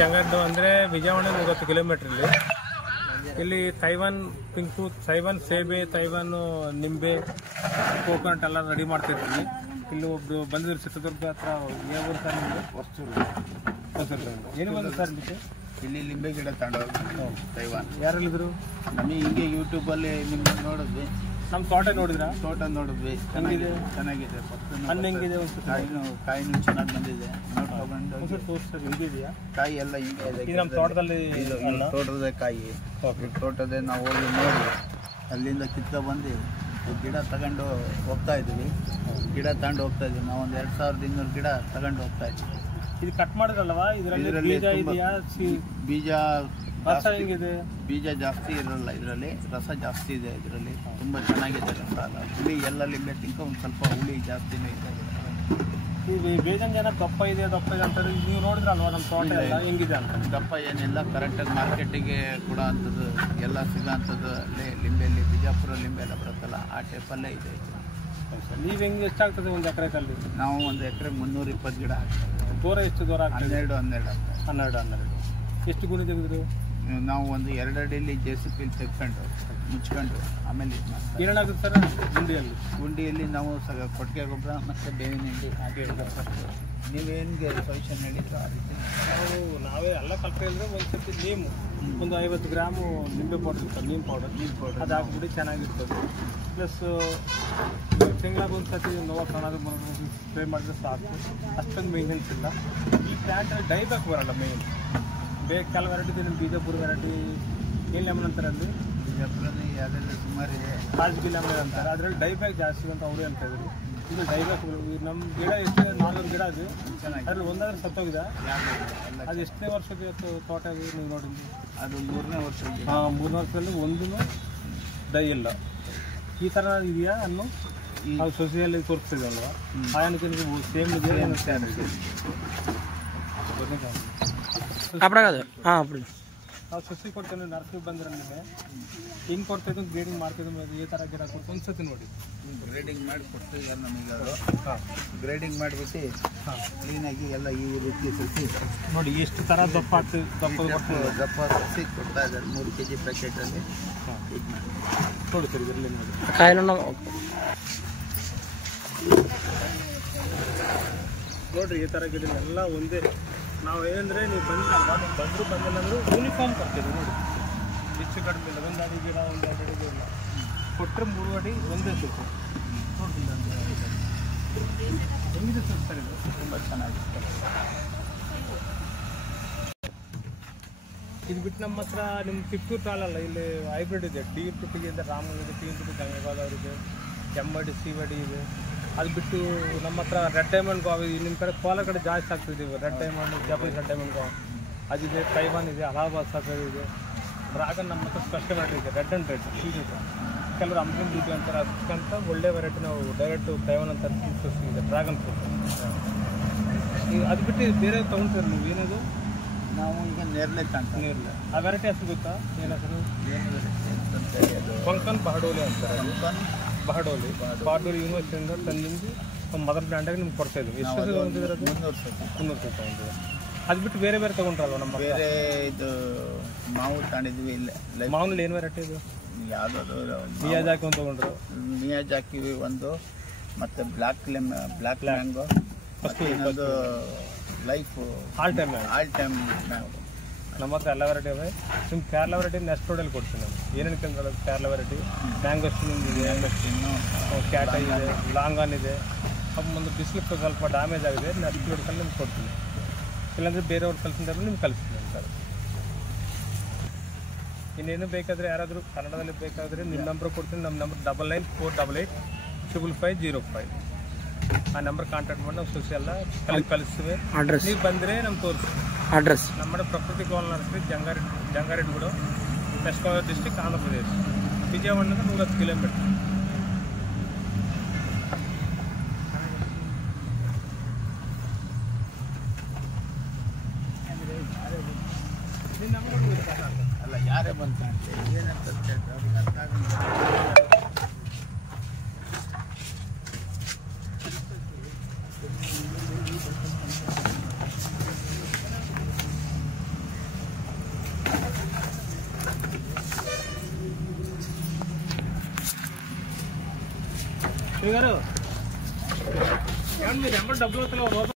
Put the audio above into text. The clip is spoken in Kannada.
ಜಂಗಡ್ಡು ಅಂದರೆ ವಿಜಯವಾಡ 30 ಕಿಲೋಮೀಟರ್ ಇಲ್ಲಿ ತೈವಾನ್ ಪಿಂಕು, ತೈವಾನ್ ಸೇಬೆ, ತೈವಾನ್ ನಿಂಬೆ, ಕೋಕೋನಟ್ ಎಲ್ಲ ರೆಡಿ ಮಾಡ್ತಿರ್ತೀನಿ. ಇಲ್ಲಿ ಒಬ್ರು ಬಂದಿದ್ರು ಚಿತ್ರದುರ್ಗ ಹತ್ರ. ಯಾವ ಊರು ಸರ್ ನಿಮಗೆ? ಹೊಸೂರು. ಏನು ಬಂದು ಸರ್ ಇಲ್ಲಿ ಲಿಂಬೆ ಗಿಡ ತಗೊಂಡೋಗಿ ತೈವಾನ್. ಯಾರು ಹೇಳಿದ್ರು? ನಮಗೆ ಹಿಂಗೆ ಯೂಟ್ಯೂಬಲ್ಲಿ ನಿಮ್ಮನ್ನು ನೋಡಿದ್ವಿ. ನಮ್ಮ ತೋಟ ನೋಡಿದ್ರಾ? ತೋಟ ನೋಡಿದ್ವಿ. ಹೆಂಗಿದೆ? ಚೆನ್ನಾಗಿದೆ. ಹಣ್ಣು ಹೆಂಗಿದೆ? ಕಾಯಿನೂ ಚೆನ್ನಾಗಿ ಬಂದಿದೆ. ನೋಡ್ಕೊಂಡು ತೋರಿಸ್ತಾರೆ. ಇದೆಯಾ ಕಾಯಿ ಎಲ್ಲ ಹಿಂಗೆ ಇದೆ. ಇದು ನಮ್ಮ ತೋಟದಲ್ಲಿ ತೋಟದ ಕಾಯಿ. ತೋಟದ ನಾವು ಹೋಗಿ ನೋಡಿ ಅಲ್ಲಿಂದ ಕಿತ್ಕೊ ಬಂದು ಗಿಡ ತಗೊಂಡು ಹೋಗ್ತಾ ಇದ್ವಿ. ಗಿಡ ತಗೊಂಡು ಹೋಗ್ತಾ ಇದ್ವಿ. ನಾವು ಒಂದು 2200 ಗಿಡ ತಗೊಂಡು ಹೋಗ್ತಾ ಇದ್ವಿ. ಇದು ಕಟ್ ಮಾಡಿದ್ರಲ್ವಾ? ಇದರಲ್ಲಿ ಬೀಜ ಇದೆಯಾ? ಬೀಜ ರಸ ಹೆಂಗಿದೆ? ಬೀಜ ಜಾಸ್ತಿ ಇರಲ್ಲ ಇದರಲ್ಲಿ, ರಸ ಜಾಸ್ತಿ ಇದೆ ಇದರಲ್ಲಿ. ತುಂಬ ಚೆನ್ನಾಗಿದೆ ರಸ. ಹುಳಿ ಎಲ್ಲ ಲಿಂಬೆ ತಿಂಕ ಒಂದು ಸ್ವಲ್ಪ ಹುಳಿ ಜಾಸ್ತಿನೇ ಇದೆ. ಇದು ಬೇಜನ್ ಜನ ದಪ್ಪ ಇದೆ ಅಂತಾರೆ. ನೀವು ನೋಡಿದ್ರಲ್ವಾ ನಮ್ಮ ತೋಟ ಎಲ್ಲ ಹೆಂಗಿದೆ ಅಂತ? ದಪ್ಪ ಏನಿಲ್ಲ, ಕರೆಕ್ಟಾಗಿ ಮಾರ್ಕೆಟಿಗೆ ಕೂಡ ಅಂಥದ್ದು ಎಲ್ಲ ಸಿಗೋ ಅಂಥದ್ದು ಅಲ್ಲೇ ಲಿಂಬೆಯಲ್ಲಿ ಬಿಜಾಪುರ ಲಿಂಬೆ ಎಲ್ಲ ಬರುತ್ತಲ್ಲ ಆ ಟೈಪಲ್ಲೇ ಇದೆ. ನೀವು ಹೆಂಗೆ ಎಷ್ಟಾಗ್ತದೆ ಒಂದು ಎಕರೆದಲ್ಲಿ? ನಾವು ಒಂದು ಎಕರೆ 320 ಗಿಡ ಹಾಕ್ತೇವೆ. ದೂರ ಎಷ್ಟು ದೂರ ಆಗ್ತದೆ? 12 ಎಷ್ಟು ಗುಣಿ ತೆಗೆದ್ರು? ನಾವು ಒಂದು 2 ಅಡಿಯಲ್ಲಿ JCB ತೆಗ್ಕೊಂಡು ಮುಚ್ಕೊಂಡು ಆಮೇಲೆ ಇದು ಮಾಡ್ತೀವಿ. ಏನಾಗುತ್ತೆ ಸರ್ ಗುಂಡಿಯಲ್ಲಿ? ನಾವು ಕೊಟ್ಟಿಗೆ ಗೊಬ್ಬರ ಮತ್ತು ಬೇವಿನ ಹಿಂಡಿ ಹಾಗೆ ನೀವೇನಿಗೆ ಸೊಲ್ಯೂಷನ್ ಹೇಳಿದ್ರು ಆ ರೀತಿ ನಾವೇ ಎಲ್ಲ ಕಲ್ಪೆ ಹೇಳಿದ್ರೆ ಒಂದು ಸರ್ತಿ ನೀಮು ಒಂದು 50 ಗ್ರಾಮು ನಿಂಬೆ ಪೌಡರ್ ಇರ್ತದೆ, ನೀಮ್ ಪೌಡರ್ ಅದು ಹಾಕ್ಬಿಟ್ಟು ಚೆನ್ನಾಗಿರ್ತದೆ. ಪ್ಲಸ್ ತಿಂಗಳಾಗ ಒಂದು ಸರ್ತಿ ನೋವು ಕಣದು ಸ್ಪ್ರೇ ಮಾಡಿದ್ರೆ ಸಾಕು. ಅಷ್ಟೊಂದು ಮೇಂಟೆನ್ಸ್ ಇಲ್ಲ. ಈ ಪ್ಲ್ಯಾಂಟಲ್ಲಿ ಡೈಬ್ಯಾಕ್ ಬರೋಲ್ಲ ಮೇನ್. ಕೆಲವು ವೆರೈಟಿ ಇದೆ. ನಿಮ್ಮ ಬಿಜಾಪುರ ವೆರೈಟಿ ಏನು ಲೆಮನ್ ಅಂತಾರೆ ಅಲ್ಲಿ? ಬಿಜಾಪುರಲ್ಲಿ ಅದೆಲ್ಲ ಸುಮಾರಿದೆ. ಕಾಜ್ಗಿ ಲೆಮನ್ ಅಂತಾರೆ. ಅದರಲ್ಲಿ ಡೈಬ್ಯಾಕ್ ಜಾಸ್ತಿ ಅಂತ ಅವರೇ ಅಂತ ಇದ್ರು. ಇದು ಡೈಬ್ಯಾಕ್ ನಮ್ಮ ಗಿಡ ಎಷ್ಟಿದೆ? 400 ಗಿಡ ಅದು ಚೆನ್ನಾಗಿ. ಅದ್ರಲ್ಲಿ ಒಂದಾದ್ರೂ ಸತ್ತೋಗಿದೆ? ಅದು ಎಷ್ಟನೇ ವರ್ಷಕ್ಕೆ ತೋಟ ನೀವು ನೋಡಿದ್ವಿ? ಅದು 3ನೇ ವರ್ಷ. 3 ವರ್ಷದಲ್ಲಿ ಒಂದೂ ಡೈ ಇಲ್ಲ. ಈ ಥರ ಇದೆಯಾ ಅನ್ನು? ಅದು ಸೊಸೈಟಿಯಲ್ಲಿ ತೋರಿಸ್ತಿದ್ದಲ್ವ? ಆಯನಕ್ಕೆ ನೀವು ಸೇಮ್ ಇದೆ ನಾವು ಸಸಿ ಕೊಡ್ತೇವೆ. ನರ್ಸರಿ ಬಂದ್ರೆ ನಿಮಗೆ ಹಿಂಗೆ ಕೊಡ್ತಾಯಿದ್ದು ಗ್ರೇಡಿಂಗ್ ಮಾಡ್ತಿದ್ದು ಈ ಥರ ಗಿಡ ಕೊಟ್ಟು ಒಂದು ಸತಿ ನೋಡಿ ಗ್ರೇಡಿಂಗ್ ಮಾಡಿ ಕೊಡ್ತೀವಿ. ನಮಗೆ ಅದು ಗ್ರೇಡಿಂಗ್ ಮಾಡಿಬಿಟ್ಟು ಕ್ಲೀನಾಗಿ ಎಲ್ಲ ಈ ರೀತಿ ಸಸಿ ನೋಡಿ ಎಷ್ಟು ಥರ ದಪ್ಪ ಆಗ್ತದೆ. ದಪ್ಪ ಸಸಿ ಕೊಡ್ತಾ ಇದ್ದಾರೆ 3 kg ಪ್ಯಾಕೆಟಲ್ಲಿ. ಇದು ಮಾಡಿ ನೋಡ್ತೀರಿ ಇದರಲ್ಲಿ ನೋಡಿ ನೋಡಿರಿ ಈ ಥರ ಗಿಡ ಎಲ್ಲ ಒಂದೇ. ನಾವು ಏನಂದರೆ ನೀವು ಬಂದಿಲ್ಲ ಬಂದಿಲ್ಲ ಯೂನಿಫಾರ್ಮ್ ಕೊಡ್ತೀವಿ. ನೋಡಿ ಹೆಚ್ಚು ಕಡಿಮೆ ಇಲ್ಲ. 1 ಅಡಿ ಗಿಡ 1 2 ಅಡಿ ಇಲ್ಲ ಕೊಟ್ಟರೆ 3 ಅಡಿ ಒಂದೇ ಸುತ್ತು. ನೋಡಿಲ್ಲ ಹೆಂಗಿದೆ ಸರ್? ಇದು ತುಂಬ ಚೆನ್ನಾಗಿರುತ್ತೆ. ಇದು ಬಿಟ್ಟು ನಮ್ಮ ಹತ್ರ ನಿಮ್ಮ ಕಿತ್ತೂರು ತಾಳಲ್ಲ, ಇಲ್ಲಿ ಹೈಬ್ರಿಡ್ ಇದೆ. TM50 ಇದೆ, ರಾಮನ್ ಇದೆ, TM50 ಗಂಗೇಗೌಡ ಅವರಿದೆ, MID CVD ಇದೆ. ಅದು ಬಿಟ್ಟು ನಮ್ಮ ಹತ್ರ ರೆಡ್ ಡೈಮಂಡ್ ಗಾವ್ ಇದೆ. ನಿಮ್ಮ ಕಡೆ ಕೋಲ ಕಡೆ ಜಾಸ್ತಿ ಆಗ್ತಿದ್ದೀವಿ. Red diamond, Japanese red diamond ಗಾವ್ ಅದಿದೆ. ತೈವಾನ್ ಇದೆ, ಅಲಹಾಬಾದ್ ಸಫೇದ್ ಇದೆ. ಡ್ರಾಗನ್ ನಮ್ಮ ಹತ್ರ ಸ್ಪೆಷಲ್ ವೆರೈಟಿ ಇದೆ, ರೆಡ್ ಆ್ಯಂಡ್ ರೆಡ್ ಇದೆ. ಕೆಲವರು ಅಮ್ರಿನ್ ಬ್ಯೂಟಿ ಅಂತಾರೆ. ಅದಕ್ಕಂತ ಒಳ್ಳೆ ವೆರೈಟಿ ನಾವು ಡೈರೆಕ್ಟು ತೈವಾನ್ ಅಂತ ಇದೆ, ಡ್ರಾಗನ್ ಫ್ರೂಟ್. ಈಗ ಅದು ಬಿಟ್ಟು ಬೇರೆ ತೊಗೊಳ್ತೀರಿ ನೀವು? ಏನದು? ನಾವು ಈಗ ನೇರಳೆ ನೇರಳೆ ಆ ವೆರೈಟಿ ಹೆಸರು ಗೊತ್ತಾ? ಏನು ಹೆಸರು? ಕೊಂಕನ್ ಬಹಡೋಲಿ ಅಂತಾರೆ. ಬಹಡೋಲಿ ಯೂನಿವರ್ಸಿಟಿಯಿಂದ ತಂದಿಂದು ಮದರ್ ಬ್ರ್ಯಾಂಡಾಗಿ ನಿಮ್ಗೆ ಕೊಡ್ತಾ ಇದ್ವಿ. ಎಷ್ಟು ತೊಗೊಂಡಿದ್ರೆ? 300 ತೊಗೊಂಡಿದ್ದೀವಿ. ಅದು ಬಿಟ್ಟು ಬೇರೆ ಬೇರೆ ತೊಗೊಂಡ್ರಲ್ವ? ನಮ್ಮ ಬೇರೆ ಇದು ಮಾವು ತಗೊಂಡಿದ್ವಿ. ಇಲ್ಲ ಮಾವಿನಲ್ಲಿ ಏನು ವೆರೈಟಿ ಇದು? ಯಾವುದಾದ್ರು ಮಿಯಾಜಾಕಿ ಒಂದು ತೊಗೊಂಡ್ರು. ಮಿಯಾಜಾಕಿ ಒಂದು, ಮತ್ತು ಬ್ಲ್ಯಾಕ್ ಮ್ಯಾಂಗೋ, ಮತ್ತು ಇನ್ನೊಂದು ಲೈಫ್ ಆಲ್ ಟೈಮ್ ಮ್ಯಾಂಗೋ. ನಮ್ಮ ಹತ್ರ ಎಲ್ಲ ವೆರೈಟಿ ಅವೆ. ನಿಮ್ಮ ಕೇರಳ ವೆರೈಟಿ ನೆಕ್ಸ್ಟ್ ರೋಡಲ್ಲಿ ಕೊಡ್ತೀನಿ ನಾನು. ಏನೇನು ಕೇಳಿದ್ರೆ ಕೇರಳ ವೆರೈಟಿ ಮ್ಯಾಂಗೋಸ್ಟಿನ್ ಇದೆ, ಕ್ಯಾಟ ಇದೆ, ಲಾಂಗಾನ್ ಇದೆ. ಅದು ಒಂದು ಬಿಸಿಲಿಗೆ ಸ್ವಲ್ಪ ಡ್ಯಾಮೇಜ್ ಆಗಿದೆ. ನೆಕ್ಸ್ಟ್ ರೋಡ್ಕಲ್ಲಿ ನಿಮ್ಗೆ ಕೊಡ್ತೀನಿ. ಇಲ್ಲಾಂದರೆ ಬೇರೆಯವ್ರು ಕಲಿಸಿದ್ರೆ ನಿಮ್ಗೆ ಕಲಿಸ್ತೀನಿ ಅಂತಾರೆ. ಇನ್ನೇನು ಬೇಕಾದರೆ ಯಾರಾದರೂ ಕನ್ನಡದಲ್ಲಿ ಬೇಕಾದರೆ ನಿಮ್ಮ ನಂಬರ್ ಕೊಡ್ತೀನಿ. ನಮ್ಮ ನಂಬರ್ 9948885505. ಆ ನಂಬರ್ ಕಾಂಟ್ಯಾಕ್ಟ್ ಮಾಡಿ ನಾವು ಸೊಸೆ ಎಲ್ಲ ಕಲಿಸ್ತೀವಿ. ನೀವು ಬಂದರೆ ನಮ್ಗೆ ತೋರಿಸ್ತೀವಿ. ಅಡ್ರೆಸ್ ನಮ್ಮ ಪ್ರಕೃತಿ ಗೋಲ್ nursery, Jangareddygudem, west Godavari district, Andhra Pradesh. ವಿಜಯವಾಡದಿಂದ 110 ಕಿಲೋಮೀಟರ್. ಅಲ್ಲ ಯಾರೇ ಬಂತ ಏನಂತ గారు ఏమండి మీరు నెంబర్ డబ్బులు వస్తున్నావు